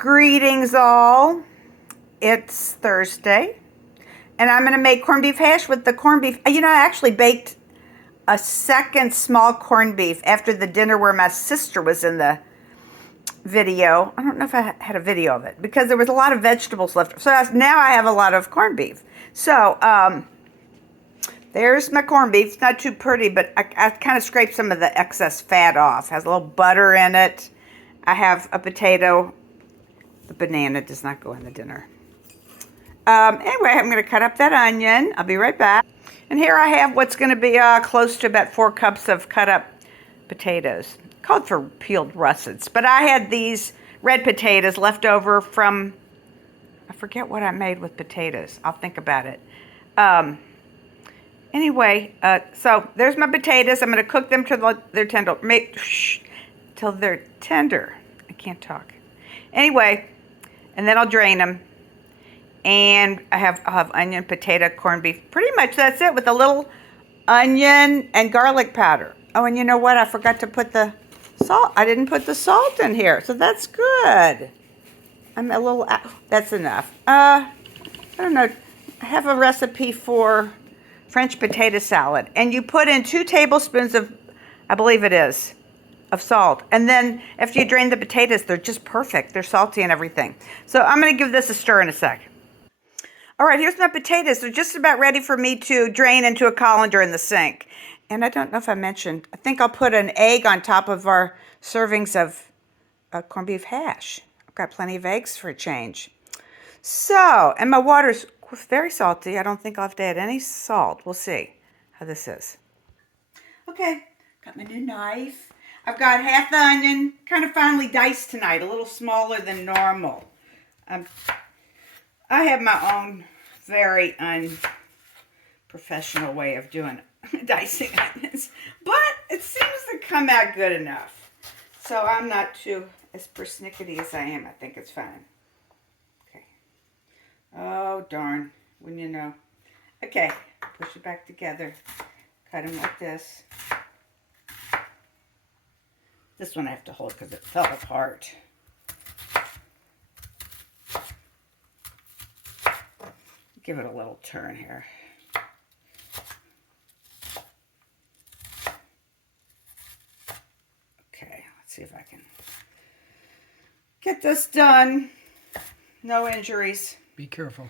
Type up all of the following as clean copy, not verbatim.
Greetings all. It's Thursday and I'm going to make corned beef hash with the corned beef. You know, I actually baked a second small corned beef after the dinner where my sister was in the video. I don't know if I had a video of it because there was a lot of vegetables left. So now I have a lot of corned beef. So there's my corned beef. It's not too pretty, but I kind of scraped some of the excess fat off. It has a little butter in it. I have a potato. The banana does not go in the dinner. Anyway, I'm going to cut up that onion. I'll be right back. And here I have what's going to be close to about 4 cups of cut up potatoes. Called for peeled russets. But I had these red potatoes left over from, I forget what I made with potatoes. I'll think about it. Anyway, so there's my potatoes. I'm going to cook them till they're tender. Till they're tender. I can't talk. Anyway, and then I'll drain them. And I'll have onion, potato, corned beef. Pretty much that's it with a little onion and garlic powder. Oh, and you know what? I forgot to put the salt. I didn't put the salt in here, so that's good. I'm a little, that's enough. I don't know. I have a recipe for French potato salad. And you put in 2 tablespoons of, I believe it is, of salt. And then after you drain the potatoes, they're just perfect. They're salty and everything. So I'm going to give this a stir in a sec. All right, here's my potatoes. They're just about ready for me to drain into a colander in the sink. And I don't know if I mentioned, I think I'll put an egg on top of our servings of corned beef hash. I've got plenty of eggs for a change. So, and my water's very salty. I don't think I'll have to add any salt. We'll see how this is. Okay, got my new knife. I've got half the onion, kind of finely diced tonight, a little smaller than normal. I have my own very unprofessional way of doing dicing onions, but it seems to come out good enough. So I'm not too as persnickety as I am. I think it's fine. Okay. Oh, darn. Wouldn't you know? Okay. Push it back together. Cut them like this. This one I have to hold because it fell apart. Give it a little turn here. Okay, let's see if I can get this done. No injuries. Be careful.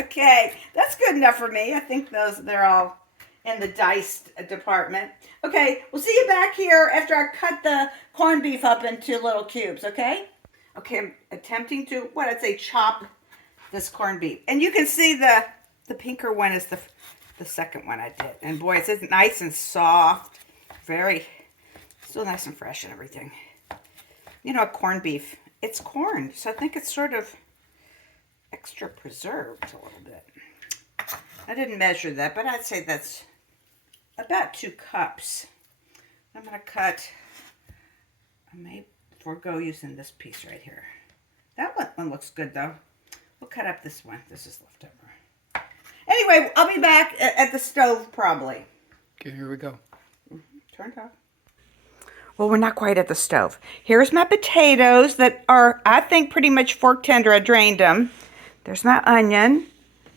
Okay, that's good enough for me. I think they're all in the diced department. Okay, we'll see you back here after I cut the corned beef up into little cubes, okay? Okay, I'm attempting to, I'd say chop this corned beef. And you can see the pinker one is the second one I did. And boy, it's nice and soft. Still nice and fresh and everything. You know, corned beef, it's corn. So I think it's sort of extra preserved a little bit. I didn't measure that, but I'd say that's about 2 cups. I'm going to cut, I may forego using this piece right here. That one looks good though. We'll cut up this one. This is leftover. Anyway, I'll be back at the stove probably. Okay, here we go. Turned off. Well, we're not quite at the stove. Here's my potatoes that are, I think, pretty much fork tender. I drained them. There's my onion,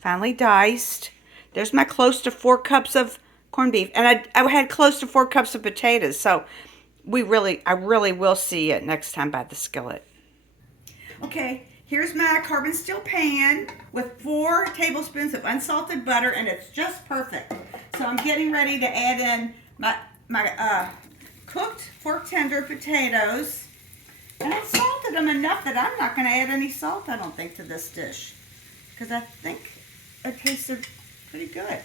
finely diced. There's my close to 4 cups of corned beef. And I had close to 4 cups of potatoes. So I really will see it next time by the skillet. Okay. Here's my carbon steel pan with 4 tablespoons of unsalted butter, and it's just perfect. So I'm getting ready to add in my cooked fork tender potatoes, and I salted them enough that I'm not going to add any salt, I don't think, to this dish, because I think it tasted pretty good.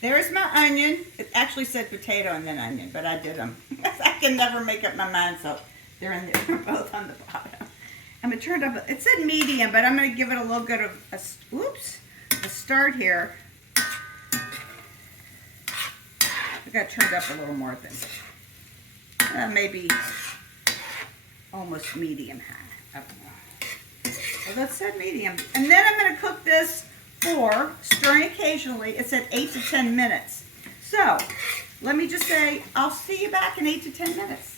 There's my onion. It actually said potato and then onion, but I did them. I can never make up my mind, so they're in there. They're both on the bottom. I'm going to turn it up. It said medium, but I'm going to give it a little bit of a start here. I got turned up a little more than maybe almost medium high. I don't know. Well, that said medium. And then I'm going to cook this for, stirring occasionally, it said 8 to 10 minutes. So, let me just say, I'll see you back in 8 to 10 minutes.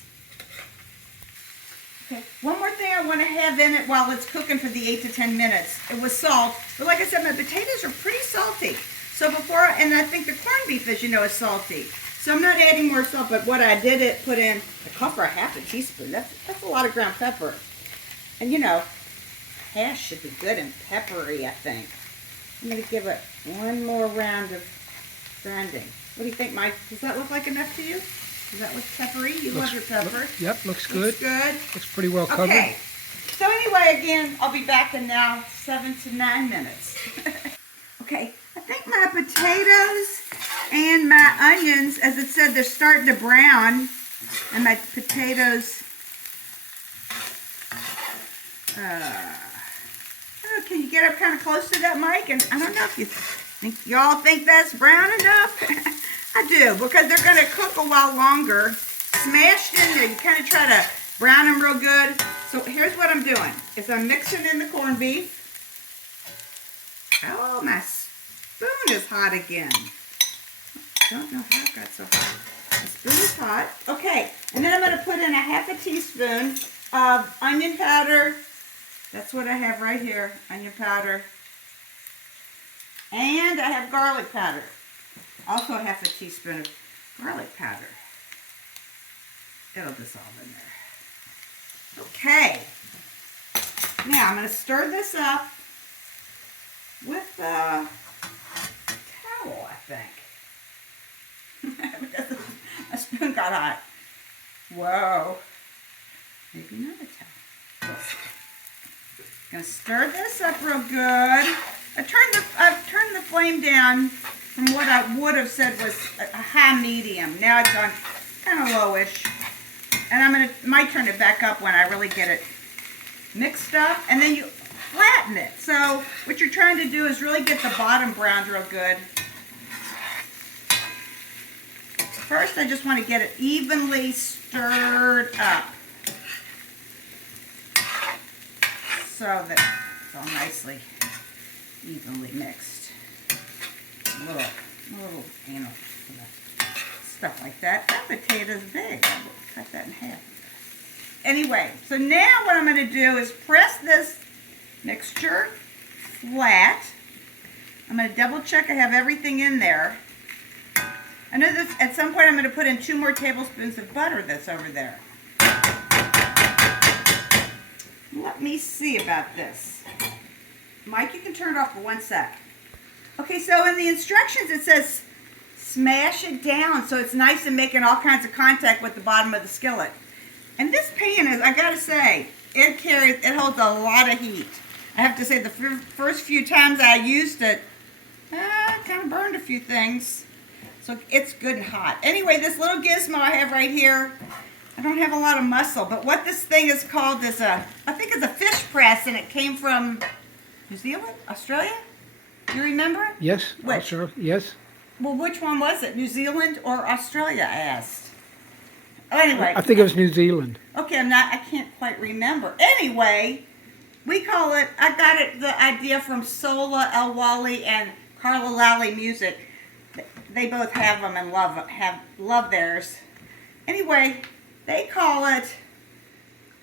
Okay, one more thing I want to have in it while it's cooking for the 8 to 10 minutes. It was salt, but like I said, my potatoes are pretty salty. So and I think the corned beef, as you know, is salty. So I'm not adding more salt, but what I did put in, I call for a half a teaspoon. That's a lot of ground pepper. And you know, hash should be good and peppery, I think. I'm going to give it one more round of grinding. What do you think, Mike? Does that look like enough to you? Does that look peppery? You love your pepper. Yep, looks good. Looks good. Looks pretty well covered. Okay. So anyway, again, I'll be back in now 7 to 9 minutes. Okay, I think my potatoes and my onions, as it said, they're starting to brown. And my potatoes, oh, can you get up kind of close to that, Mike? And I don't know if you think, y'all think that's brown enough. I do, because they're going to cook a while longer. Smashed in there, you kind of try to brown them real good. So here's what I'm doing, is I'm mixing in the corned beef. Oh, my spoon is hot again. I don't know how it got so hot. The spoon is hot. Okay, and then I'm going to put in a half a teaspoon of onion powder. That's what I have right here, onion powder. And I have garlic powder. Also half a teaspoon of garlic powder. It'll dissolve in there. Okay. Now I'm going to stir this up with a towel, I think. Because my spoon got hot. Whoa. Maybe not a towel. Gonna stir this up real good. I've turned the flame down from what I would have said was a high medium. Now it's on kind of lowish. And might turn it back up when I really get it mixed up. And then you flatten it. So what you're trying to do is really get the bottom browned real good. First, I just want to get it evenly stirred up. So that it's all nicely, evenly mixed. A little, stuff like that. That potato's big. I will cut that in half. Anyway, so now what I'm going to do is press this mixture flat. I'm going to double check I have everything in there. I know that at some point I'm going to put in 2 more tablespoons of butter that's over there. Let me see about this. Mike, you can turn it off for 1 sec. Okay, so in the instructions it says smash it down so it's nice and making all kinds of contact with the bottom of the skillet. And this pan is, I gotta say, it holds a lot of heat. I have to say the first few times I used it, I kind of burned a few things. So it's good and hot. Anyway, this little gizmo I have right here, I don't have a lot of muscle, but what this thing is called is I think it's a fish press, and it came from New Zealand? Australia? Do you remember? Yes, Which? Australia, yes. Well, which one was it? New Zealand or Australia, I asked. Oh, anyway. I think it was New Zealand. Okay, I can't quite remember. Anyway, we call it, I got the idea from Sola El Wally and Carla Lally Music. They both have them and love theirs. Anyway, they call it,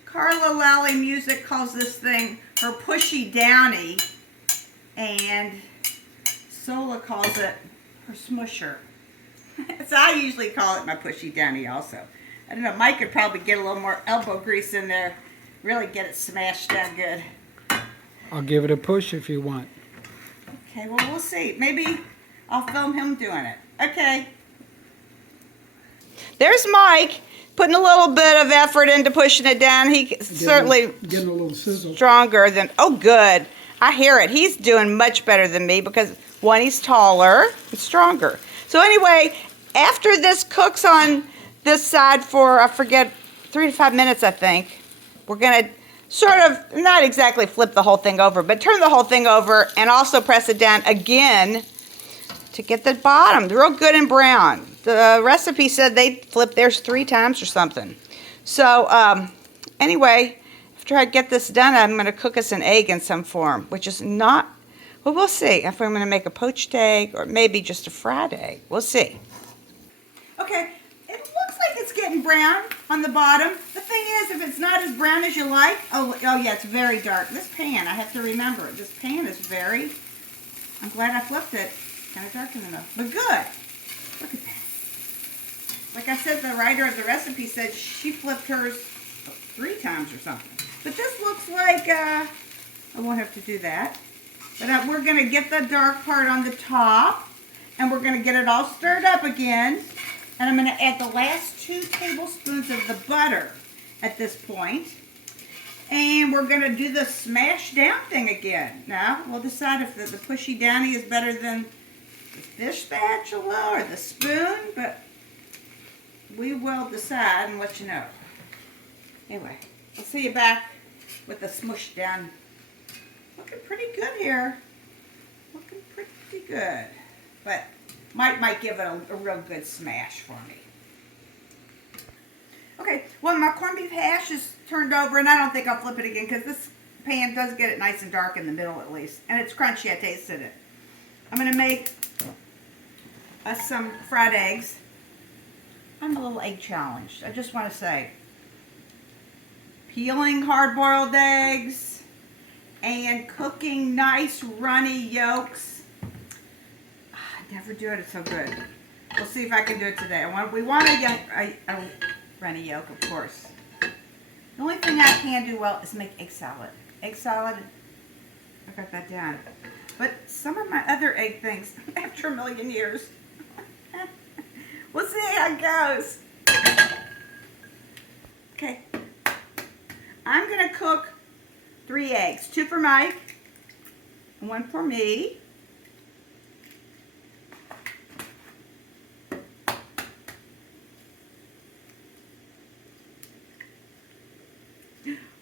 Carla Lally Music calls this thing her Pushy Downy, and Sola calls it her Smusher. So I usually call it my Pushy Downy also. I don't know, Mike could probably get a little more elbow grease in there, really get it smashed down good. I'll give it a push if you want. Okay, well, we'll see. Maybe I'll film him doing it. Okay. There's Mike putting a little bit of effort into pushing it down. He certainly getting a little sizzle. Stronger than, oh good. I hear it. He's doing much better than me because one, he's taller and stronger. So anyway, after this cooks on this side for, I forget, 3 to 5 minutes, I think, we're going to sort of, not exactly flip the whole thing over, but turn the whole thing over and also press it down again to get the bottom real good and brown. The recipe said they flip theirs 3 times or something. So anyway, after I get this done, I'm going to cook us an egg in some form, which is not, well, we'll see if I'm going to make a poached egg or maybe just a fried egg. We'll see. Okay, it looks like it's getting getting brown on the bottom. The thing is, if it's not as brown as you like, oh yeah, it's very dark. This pan, I have to remember, this pan is very, I'm glad I flipped it. Kind of darkened enough, but good. Look at that. Like I said, the writer of the recipe said she flipped hers 3 times or something. But this looks like, I won't have to do that. But we're going to get the dark part on the top. And we're going to get it all stirred up again. And I'm going to add the last 2 tablespoons of the butter at this point. And we're going to do the smash down thing again. Now, we'll decide if the pushy downy is better than the fish spatula or the spoon. But we will decide and let you know. Anyway, we'll see you back with the smush down. Looking pretty good here. Looking pretty good. But might give it a real good smash for me. Okay, well, my corned beef hash is turned over, and I don't think I'll flip it again because this pan does get it nice and dark in the middle at least. And it's crunchy, I tasted it. I'm going to make us some fried eggs. I'm a little egg challenged. I just want to say, peeling hard-boiled eggs and cooking nice runny yolks. I never do it. It's so good. We'll see if I can do it today. We want a runny yolk, of course. The only thing I can do well is make egg salad. Egg salad, I got that down. But some of my other egg things, after a million years, we'll see how it goes. Okay. I'm going to cook 3 eggs. 2 for Mike, 1 for me.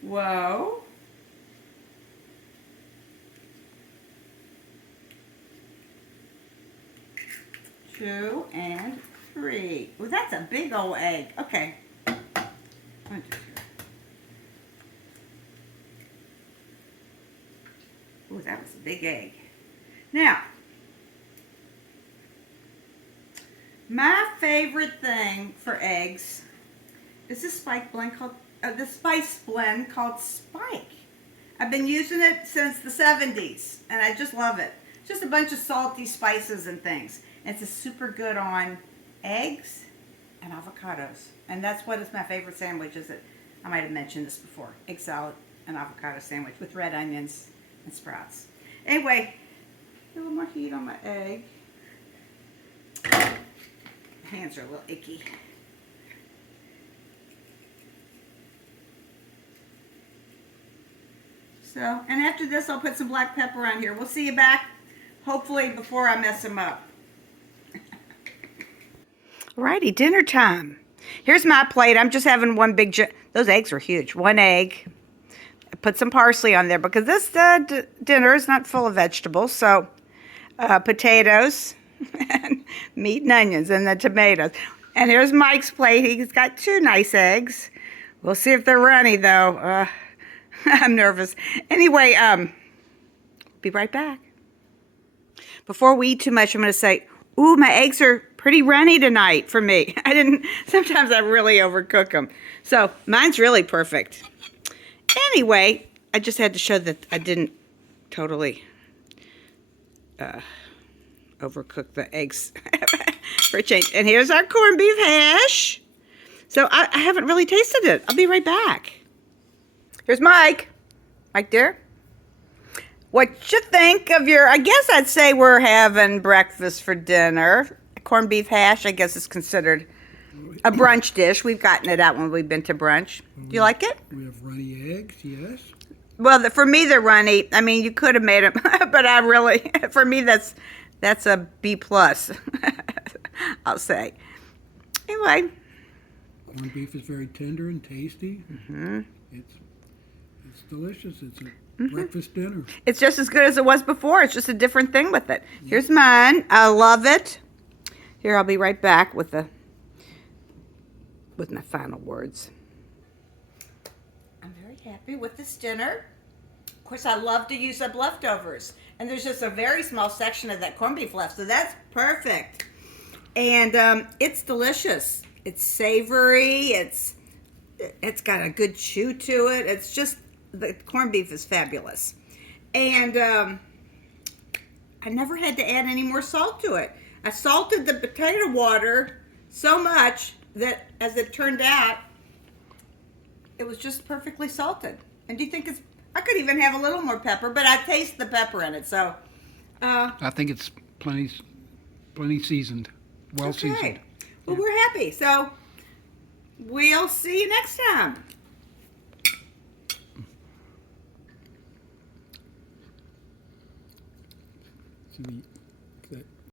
Whoa. Two and 3. Well, that's a big old egg. Okay. 1, 2, 3. Oh, that was a big egg. Now, my favorite thing for eggs is this spice blend called Spike. I've been using it since the 70s, and I just love it. It's just a bunch of salty spices and things. And it's super good on eggs and avocados, and that's what is my favorite sandwich. Is it? I might have mentioned this before. Egg salad and avocado sandwich with red onions and sprouts. Anyway, a little more heat on my egg. Hands are a little icky. So, and after this, I'll put some black pepper on here. We'll see you back, hopefully, before I mess them up. Alrighty, dinner time. Here's my plate. I'm just having one big, those eggs are huge. 1 egg. I put some parsley on there because this dinner is not full of vegetables. So, potatoes, and meat and onions, and the tomatoes. And here's Mike's plate. He's got 2 nice eggs. We'll see if they're runny, though. I'm nervous. Anyway, be right back. Before we eat too much, I'm going to say, ooh, my eggs are pretty runny tonight for me. Sometimes I really overcook them. So mine's really perfect. Anyway, I just had to show that I didn't totally overcook the eggs for a change. And here's our corned beef hash. So I haven't really tasted it. I'll be right back. Here's Mike. Mike dear. What you think of your, I guess I'd say we're having breakfast for dinner. Corned beef hash, I guess, is considered a brunch dish. We've gotten it out when we've been to brunch. Do you like it? We have runny eggs, yes. Well, for me, they're runny. I mean, you could have made them, but I really, for me, that's a B+, I'll say. Anyway. Corned beef is very tender and tasty. Mm-hmm. It's delicious. It's a breakfast dinner. It's just as good as it was before. It's just a different thing with it. Here's mine. I love it. Here, I'll be right back with my final words. I'm very happy with this dinner. Of course, I love to use up leftovers. And there's just a very small section of that corned beef left, so that's perfect. And it's delicious. It's savory. It's got a good chew to it. It's just, the corned beef is fabulous. And I never had to add any more salt to it. I salted the potato water so much that, as it turned out, it was just perfectly salted. And do you think I could even have a little more pepper, but I taste the pepper in it, so. I think it's plenty seasoned, well seasoned. Okay. Well, we're happy. So we'll see you next time. So the